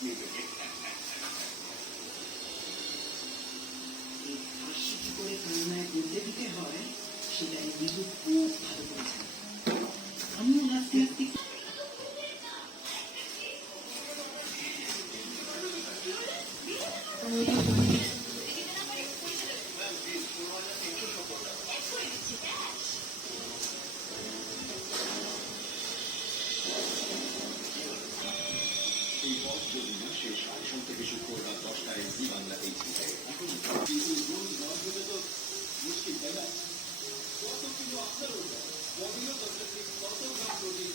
হাসি কি করে কান্নায় বলতে দিতে হয় সেটা কিন্তু খুব ভালো করেছেন। আমিও হাসতে হাসতে এই পথ যদি না শেষ হয় সোম থেকে শুক্রবার রাত 10টায় জি বাংলা এইচডিতে। এখন কিন্তু রোজ নয় হলে তো মুশকিল, তাই না? কত কিলো আপনার ওটা বডিও দরকার, কত গ্রাম প্রোটিন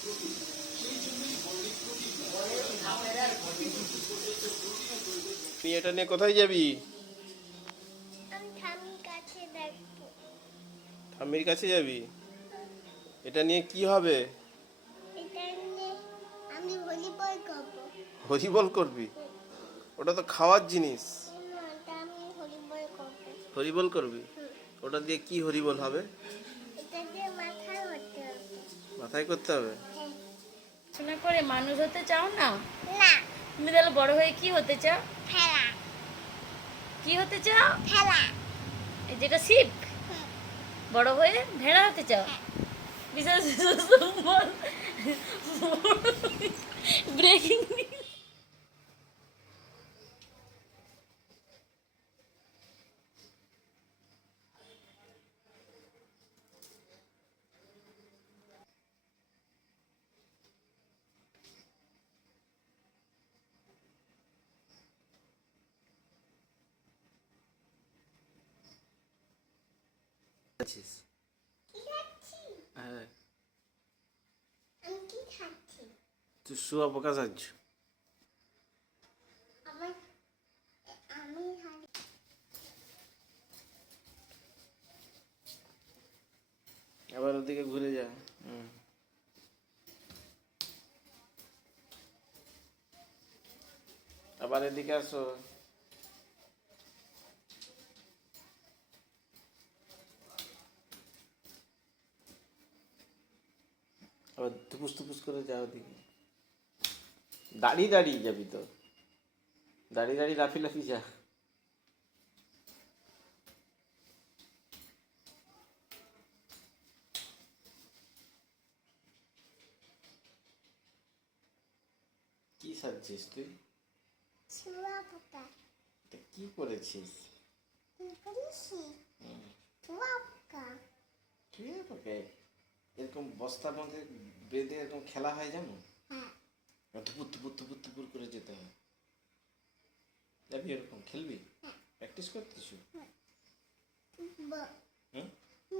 প্রোটিন সেই জন্যই বডি প্রোটিন তুই এটা নিয়ে কোথায় যাবি? আমি ঠাম্মির কাছে দেখবো। ঠাম্মির কাছে যাবি? এটা নিয়ে কি হবে? এটা নিয়ে আমি ভলিবল করবো। হরিবল করবি? ওটা তো খাওয়ার জিনিস। না, এটা আমি ভলিবল করবো। হরিবল করবি? ওটা দিয়ে কি হরিবল হবে? এটা দিয়ে মাথায় হতে হবে। মাথায় করতে হবে? হ্যাঁ। পড়াশোনা করে মানুষ হতে চাও না? না, তুমি তাহলে বড় হয়ে কি হতে চাও? খেলা কি হতে চাও? খেলা। এই যেটা শিপ, হুম। বড় হয়ে ভেড়া হতে চাও? বিশেষ ব্রেকিং আছিস? কি খাচ্ছি? হ্যাঁ, আমি কি খাচ্ছি? তুই শুয়া পোকা যাচ্ছ। আমার আমি আবার ওদিকে ঘুরে যা। আবার এদিকে আসো। আবার টুপুস টুপুস করে যা ওদিকে। দাঁড়িয়ে দাঁড়িয়ে যাবি তো, দাঁড়িয়ে দাঁড়িয়ে লাফি লাফি যা। কি সাজছিস তুই? শুয়া পোকা। এটা কি করেছিস? কি করেছি? শুয়া পোকা। ঠিক আছে, এরকম বস্তার মধ্যে বেঁধে এরকম খেলা হয় জানো? হ্যাঁ। টুপুর টুপুর টুপুর টুপুর করে যেতে হয়। যাবি এরকম খেলবি? প্র্যাকটিস করতেছ? ঠুকবো। হুম?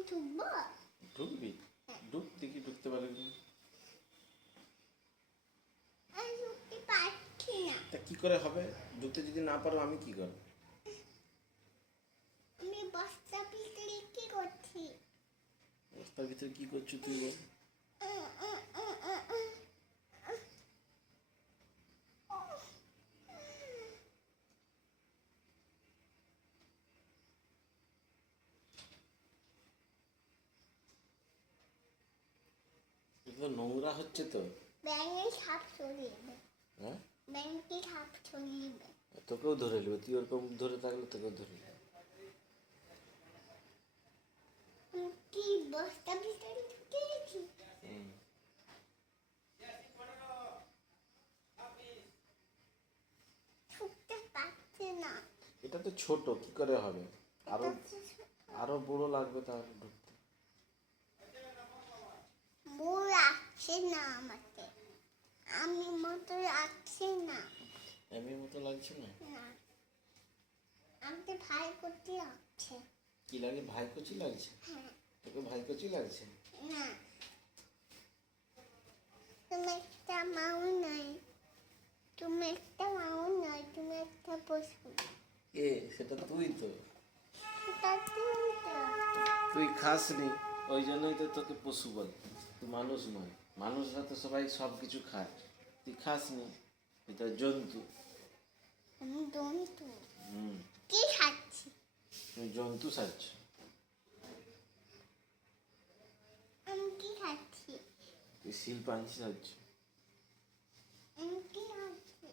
ঠুকবো। ঢুকবি? ঢুক দেখি ঢুকতে পারবি। আমি ঢুকতে পারছি না। তা কি করে হবে? ঢুকতে যদি না পারো আমি কি করব? আমি বস্তা ভিতরে কি করছি? বস্তার ভিতরে কি করছো তুই বল? এটা তো নোংরা হচ্ছে তো। ব্যাঙে সাপ চলিবে। হ্যাঁ, ব্যাঙকে সাপ চলিবে। তোকেও ধরে নেবে। তুই ওরকম ধরে থাকলে তোকেও ধরে নেবে। কি বস্তা ভিতরে ঢুকে গেছি? ঢুকতে পারছি না। এটা তো ছোট, কি করে হবে? আরো আরো বড় লাগবে তাহলে ঢুকতে। বউ আসছে না আমাকে। আমি মতো আসছে না। এমনি মতো লাগছে না? না, আমাকে ভাই করতে আসছে। কি লাগে? ভাই কচি লাগছে? হ্যাঁ। তোকে ভাই কচি লাগছে? না, তুমি একটা মাও নাই। তুমি একটা মাও নাই, তুমি একটা পশু। এ সেটা তুই তো। সেটা তুমি তো। তুই খাসনি, ওই জন্যই তো তোকে পশু বলে। তুই মানুষ নয়। মানুষরা তো সবাই সব কিছু খায়, তুই খাসনি, এটা জন্তু। আমি জন্তু। হুম, কি খাচ্ছি? তুই জন্তু সাজ। আমি কি খাচ্ছি? তুই শিল্পাঞ্চি সাজ। আমি কি খাচ্ছি?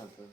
না তো